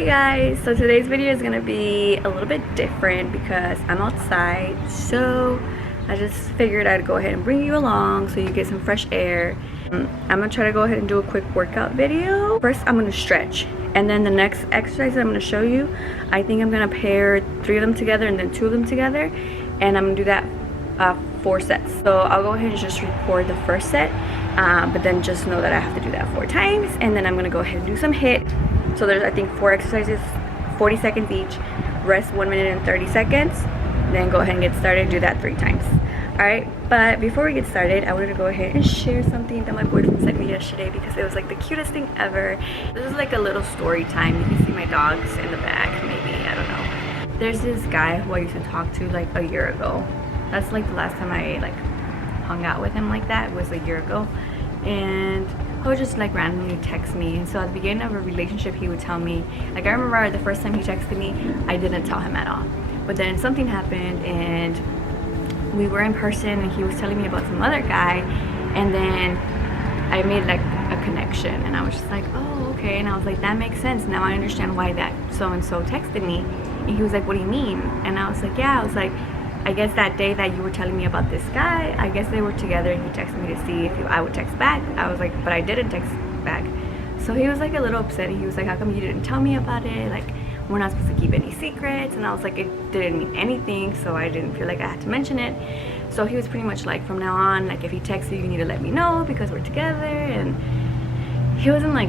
Hey guys, so today's video is gonna be a little bit different because I'm outside, so I just figured I'd go ahead and bring you along so you get some fresh air. I'm gonna try to go ahead and do a quick workout video. First I'm gonna stretch, and then the next exercise I'm gonna show you, I think I'm gonna pair 3 of them together and then 2 of them together, and I'm gonna do that 4 sets. So I'll go ahead and just record the first set, but then just know that I have to do that 4 times, and then I'm gonna go ahead and do some HIIT. So there's, I think, 4 exercises, 40 seconds each, rest 1 minute and 30 seconds, then go ahead and get started, do that 3 times. Alright, but before we get started, I wanted to go ahead and share something that my boyfriend sent me yesterday because it was like the cutest thing ever. This is like a little story time. You can see my dogs in the back, maybe, I don't know. There's this guy who I used to talk to like a year ago. That's like the last time I like hung out with him like that, was a year ago. And he would just like randomly text me, and so at the beginning of a relationship he would tell me, like, I remember the first time he texted me, I didn't tell him at all, but then something happened and we were in person and he was telling me about some other guy, and then I made like a connection and I was just like, oh okay, and I was like, that makes sense, now I understand why that so and so texted me. And he was like, what do you mean? And I was like, yeah, I was like, I guess that day that you were telling me about this guy, I guess they were together and he texted me to see if I would text back. I was like, but I didn't text back. So he was like a little upset. He was like, how come you didn't tell me about it? Like, we're not supposed to keep any secrets. And I was like, it didn't mean anything, so I didn't feel like I had to mention it. So he was pretty much like, from now on, like, if he texts you need to let me know because we're together. And he wasn't like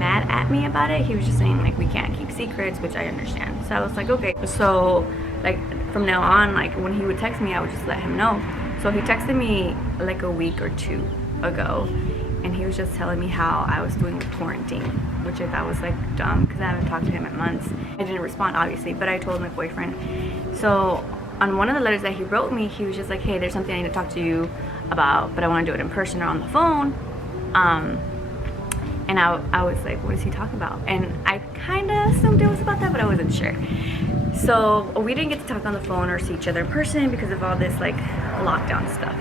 mad at me about it. He was just saying like, we can't keep secrets, which I understand. So I was like, okay. So like from now on, like when he would text me, I would just let him know. So he texted me like a week or 2 ago, and he was just telling me how I was doing with quarantine, which I thought was like dumb because I haven't talked to him in months. I didn't respond obviously, but I told my boyfriend. So on one of the letters that he wrote me, he was just like, hey, there's something I need to talk to you about, but I want to do it in person or on the phone. And I was like, what is he talking about? And I kind of assumed it was about that, but I wasn't sure. So we didn't get to talk on the phone or see each other in person because of all this like lockdown stuff.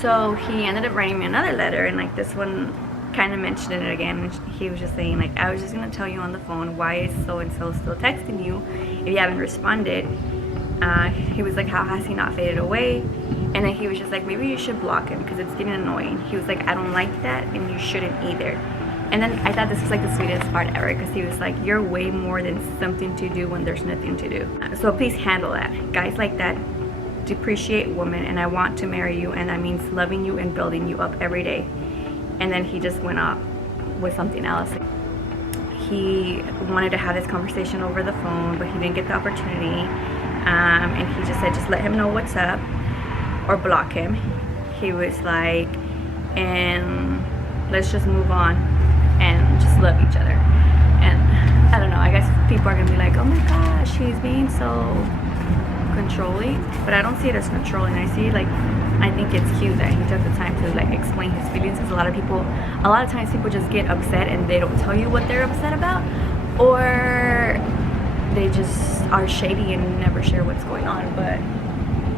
So he ended up writing me another letter, and like this one kind of mentioned it again. He was just saying like, I was just gonna tell you on the phone, why is so and so still texting you if you haven't responded? He was like, how has he not faded away? And then he was just like, maybe you should block him because it's getting annoying. He was like, I don't like that, and you shouldn't either. And then I thought this was like the sweetest part ever, because he was like, you're way more than something to do when there's nothing to do. So please handle that. Guys like that depreciate women, and I want to marry you, and that means loving you and building you up every day. And then he just went off with something else. He wanted to have this conversation over the phone, but he didn't get the opportunity. And he just said, just let him know what's up or block him. He was like, and let's just move on and just love each other. And I don't know, I guess people are gonna be like, oh my gosh, he's being so controlling, but I don't see it as controlling. I see it like, I think it's cute that he took the time to like explain his feelings, because a lot of times people just get upset and they don't tell you what they're upset about, or they just are shady and never share what's going on. But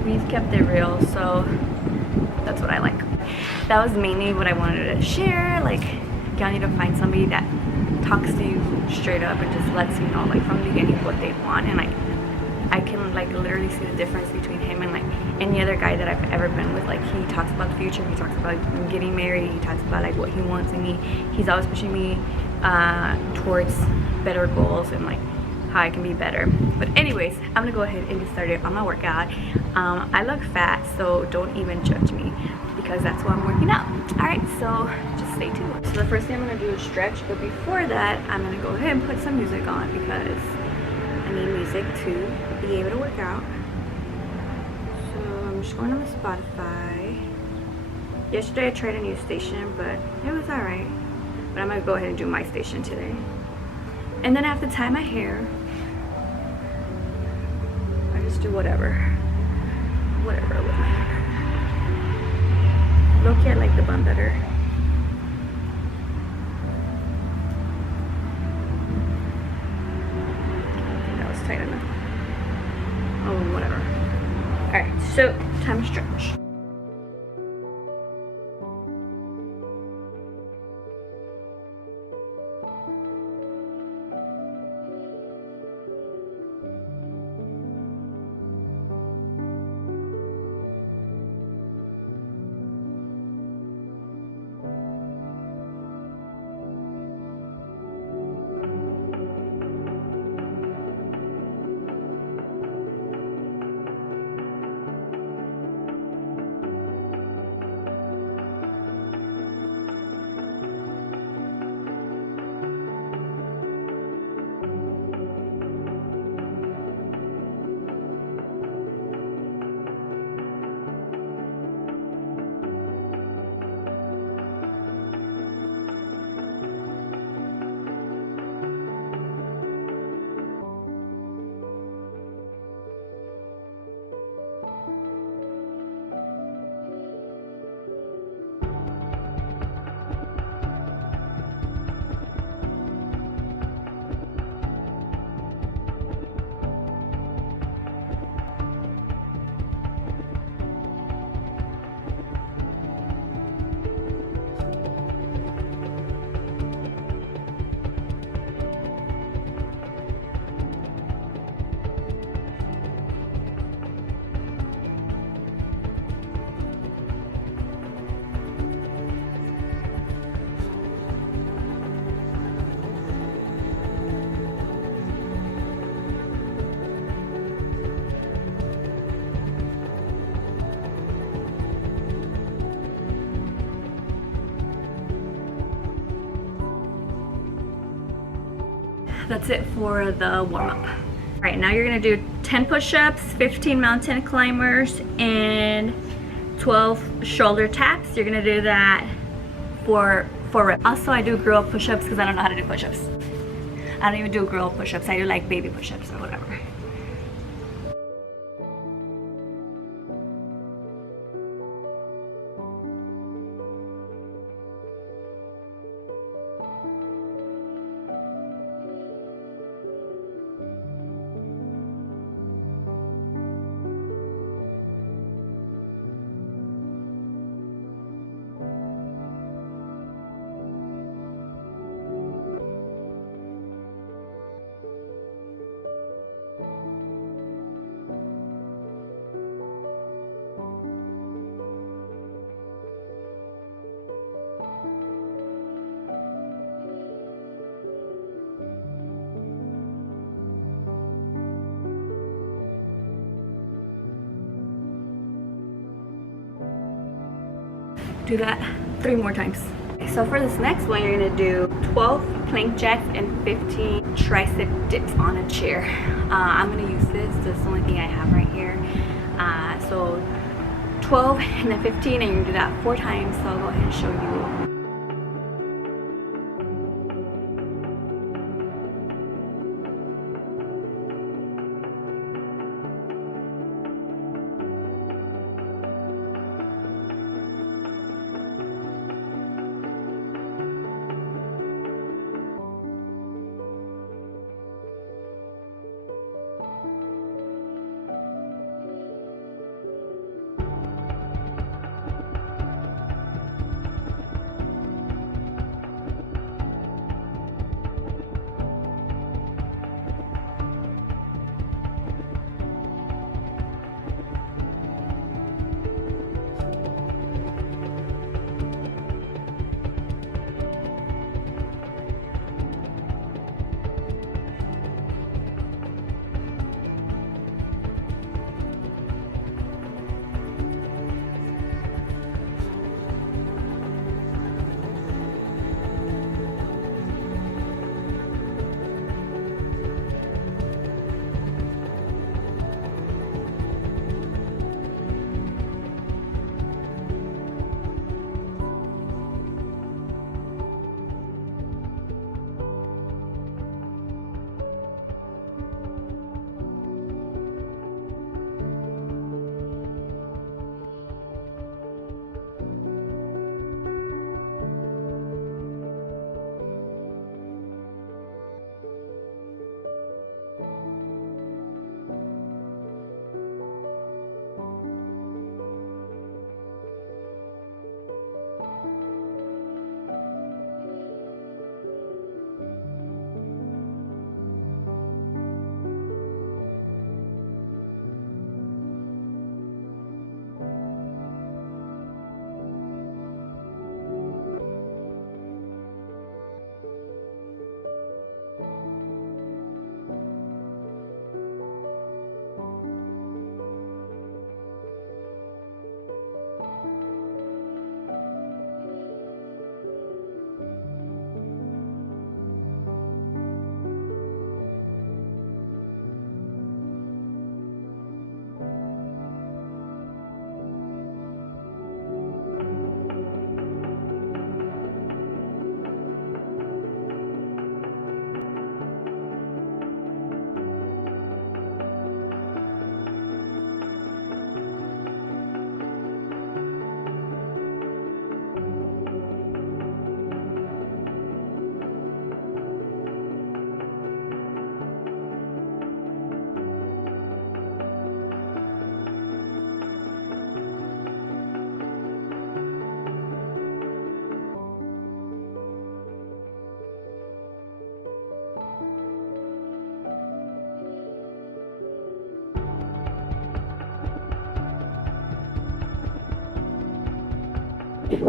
we've kept it real, so that's what I like. That was mainly what I wanted to share. Like, y'all need to find somebody that talks to you straight up and just lets you know like from the beginning what they want. And like, I can like literally see the difference between him and like any other guy that I've ever been with. Like, he talks about the future, he talks about getting married, he talks about like what he wants in me. He's always pushing me towards better goals and like how I can be better. But anyways, I'm gonna go ahead and get started on my workout. I look fat, so don't even judge me, because that's why I'm working out. Alright, so just stay tuned. So the first thing I'm gonna do is stretch, but before that I'm gonna go ahead and put some music on, because I need music to be able to work out. So I'm just going on my Spotify. Yesterday I tried a new station, but it was alright. But I'm gonna go ahead and do my station today. And then I have to tie my hair. I just do whatever with my hair. Low-key, I like the bun better. I think that was tight enough. Oh, whatever. Alright, so time to stretch. that's it for the warm-up. All right, now you're gonna do 10 push-ups, 15 mountain climbers, and 12 shoulder taps. You're gonna do that for 4 reps. Also, I do girl push-ups because I don't know how to do push-ups. I don't even do girl push-ups. I do like baby push-ups or whatever. Do that 3 more times. So for this next one, you're gonna do 12 plank jacks and 15 tricep dips on a chair. I'm gonna use this. That's the only thing I have right here. So 12 and then 15, and you're gonna do that 4 times. So I'll go ahead and show you.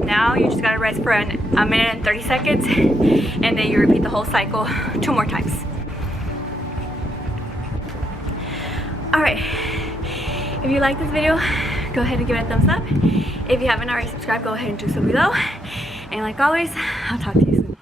Now you just gotta rest for a minute and 30 seconds, and then you repeat the whole cycle 2 more times. Alright, if you like this video, go ahead and give it a thumbs up. If you haven't already subscribed, go ahead and do so below. And like always, I'll talk to you soon.